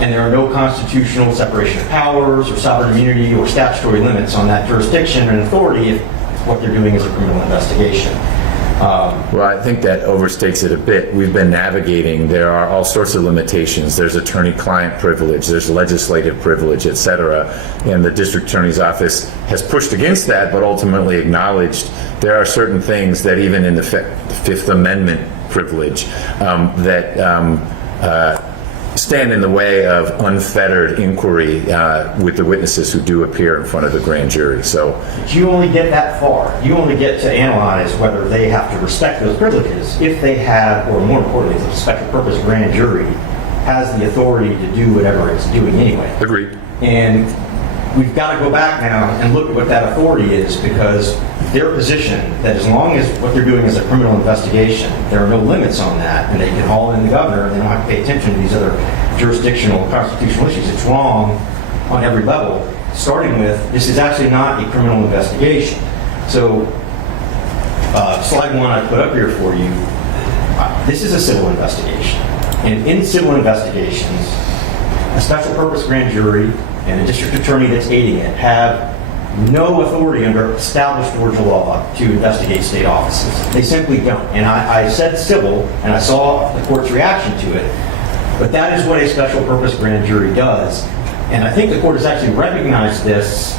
and there are no constitutional separation of powers or sovereign immunity or statutory limits on that jurisdiction and authority if what they're doing is a criminal investigation. Well, I think that overstates it a bit. We've been navigating. There are all sorts of limitations. There's attorney-client privilege, there's legislative privilege, et cetera. And the district attorney's office has pushed against that, but ultimately acknowledged there are certain things that even in the Fifth Amendment privilege that stand in the way of unfettered inquiry with the witnesses who do appear in front of the grand jury. So you only get that far. You only get to analyze whether they have to respect those privileges if they have, or more importantly, the special purpose grand jury has the authority to do whatever it's doing anyway. Agreed. And we've got to go back now and look at what that authority is, because their position that as long as what they're doing is a criminal investigation, there are no limits on that, and they can haul in the governor and they don't have to pay attention to these other jurisdictional constitutional issues. It's wrong on every level, starting with this is actually not a criminal investigation. So slide 1 I put up here for you, this is a civil investigation. And in civil investigations, a special purpose grand jury and a district attorney that's aiding it have no authority under established Georgia law to investigate state offices. They simply don't. And I said civil, and I saw the court's reaction to it, but that is what a special purpose grand jury does. And I think the court has actually recognized this,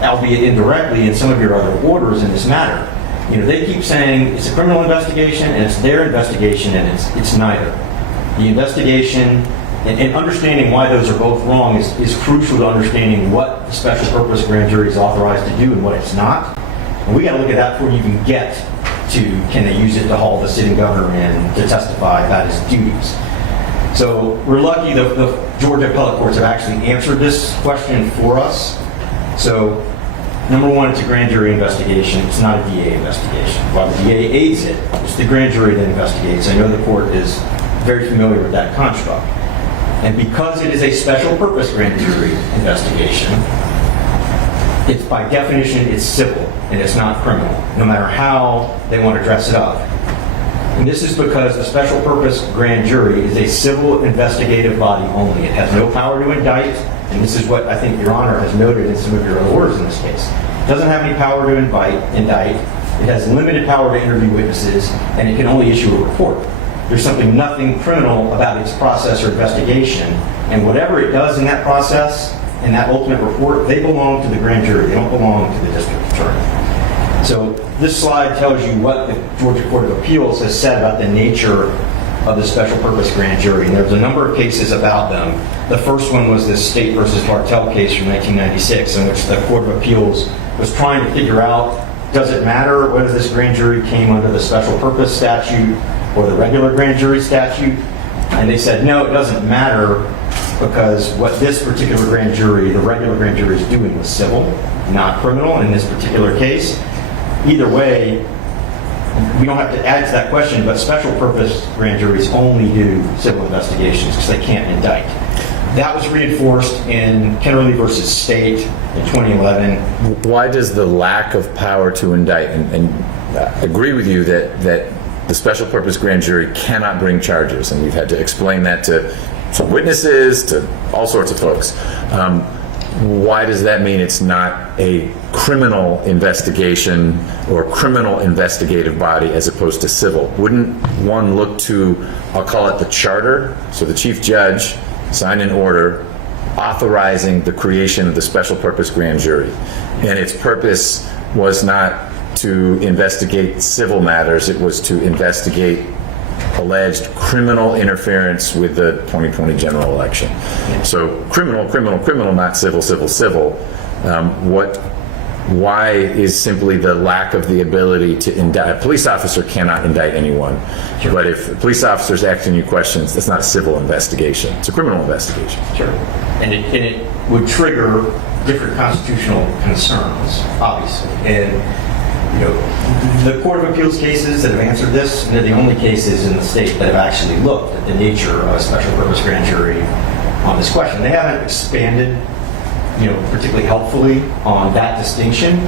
albeit indirectly, in some of your other orders in this matter. You know, they keep saying it's a criminal investigation and it's their investigation, and it's neither. The investigation and understanding why those are both wrong is crucial to understanding what the special purpose grand jury is authorized to do and what it's not. And we got to look at that before you even get to can they use it to haul the sitting governor in to testify about his duties. So we're lucky the Georgia appellate courts have actually answered this question for us. So number 1, it's a grand jury investigation. It's not a DA investigation. While the DA aids it, it's the grand jury that investigates. I know the court is very familiar with that construct. And because it is a special purpose grand jury investigation, it's by definition, it's civil and it's not criminal, no matter how they want to dress it up. And this is because the special purpose grand jury is a civil investigative body only. It has no power to indict, and this is what I think Your Honor has noted in some of your other orders in this case. It doesn't have any power to indict. It has limited power to interview witnesses, and it can only issue a report. There's nothing criminal about its process or investigation, and whatever it does in that process, in that ultimate report, they belong to the grand jury. They don't belong to the district attorney. So this slide tells you what the Georgia Court of Appeals has said about the nature of the special purpose grand jury, and there's a number of cases about them. The first one was this State versus Martell case from 1996, in which the Court of Appeals was trying to figure out, does it matter whether this grand jury came under the special purpose statute or the regular grand jury statute? And they said, no, it doesn't matter, because what this particular grand jury, the regular grand jury, is doing was civil, not criminal in this particular case. Either way, we don't have to add to that question, but special purpose grand juries only do civil investigations because they can't indict. That was reinforced in Kennerly versus State in 2011. Why does the lack of power to indict, and agree with you that the special purpose grand jury cannot bring charges, and we've had to explain that to witnesses, to all sorts of folks. Why does that mean it's not a criminal investigation or criminal investigative body as opposed to civil? Wouldn't one look to, I'll call it the charter, so the chief judge signed an order authorizing the creation of the special purpose grand jury, and its purpose was not to investigate civil matters, it was to investigate alleged criminal interference with the 2020 general election. So criminal, not civil. Why is simply the lack of the ability to indict? A police officer cannot indict anyone, sure. But if a police officer is asking you questions, that's not a civil investigation, it's a criminal investigation. Sure, and it would trigger different constitutional concerns, obviously. And you know, the Court of Appeals cases that have answered this, and they're the only cases in the state that have actually looked at the nature of a special purpose grand jury on this question. They haven't expanded, particularly helpfully on that distinction.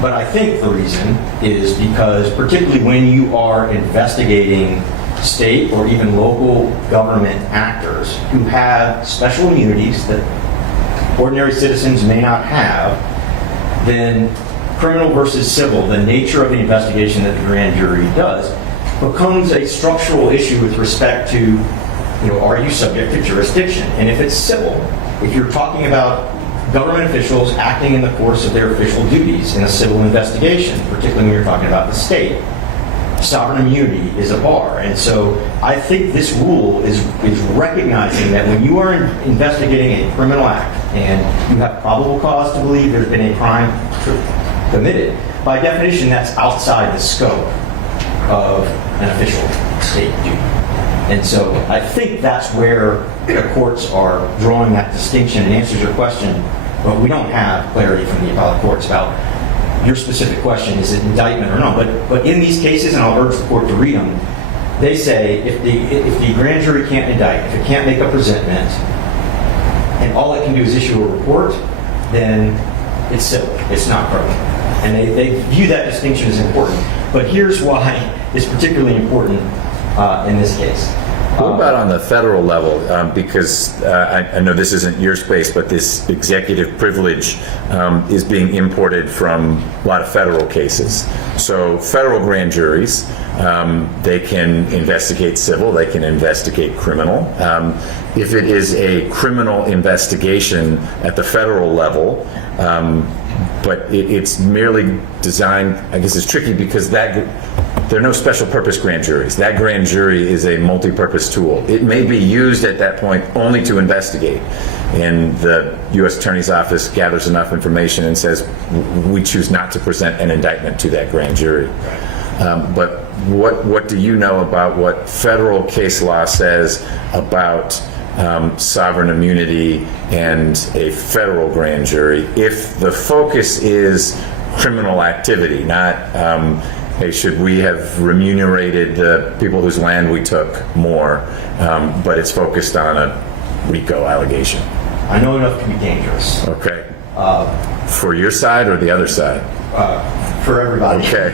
But I think the reason is because, particularly when you are investigating state or even local government actors who have special immunities that ordinary citizens may not have, then criminal versus civil, the nature of the investigation that the grand jury does, becomes a structural issue with respect to, are you subject to jurisdiction? And if it's civil, if you're talking about government officials acting in the course of their official duties in a civil investigation, particularly when you're talking about the state, sovereign immunity is a bar. And so I think this rule is recognizing that when you are investigating a criminal act and you have probable cause to believe there's been a crime committed, by definition that's outside the scope of an official state duty. And so I think that's where the courts are drawing that distinction. And answers your question, but we don't have clarity from the appellate courts about your specific question, is it indictment or not? But in these cases, and I'll urge the court to read them, they say if the grand jury can't indict, if it can't make a presentment, and all it can do is issue a report, then it's civil, it's not criminal. And they view that distinction as important. But here's why it's particularly important in this case. What about on the federal level? Because I know this isn't your space, but this executive privilege is being imported from a lot of federal cases. So federal grand juries, they can investigate civil, they can investigate criminal. If it is a criminal investigation at the federal level, but it's merely designed, I guess it's tricky because there are no special purpose grand juries. That grand jury is a multi-purpose tool. It may be used at that point only to investigate. And the U.S. Attorney's Office gathers enough information and says, we choose not to present an indictment to that grand jury. But what do you know about what federal case law says about sovereign immunity and a federal grand jury if the focus is criminal activity, not hey, should we have remunerated the people whose land we took more, but it's focused on a RICO allegation? I know enough to be dangerous. Okay. For your side or the other side? For everybody. Okay.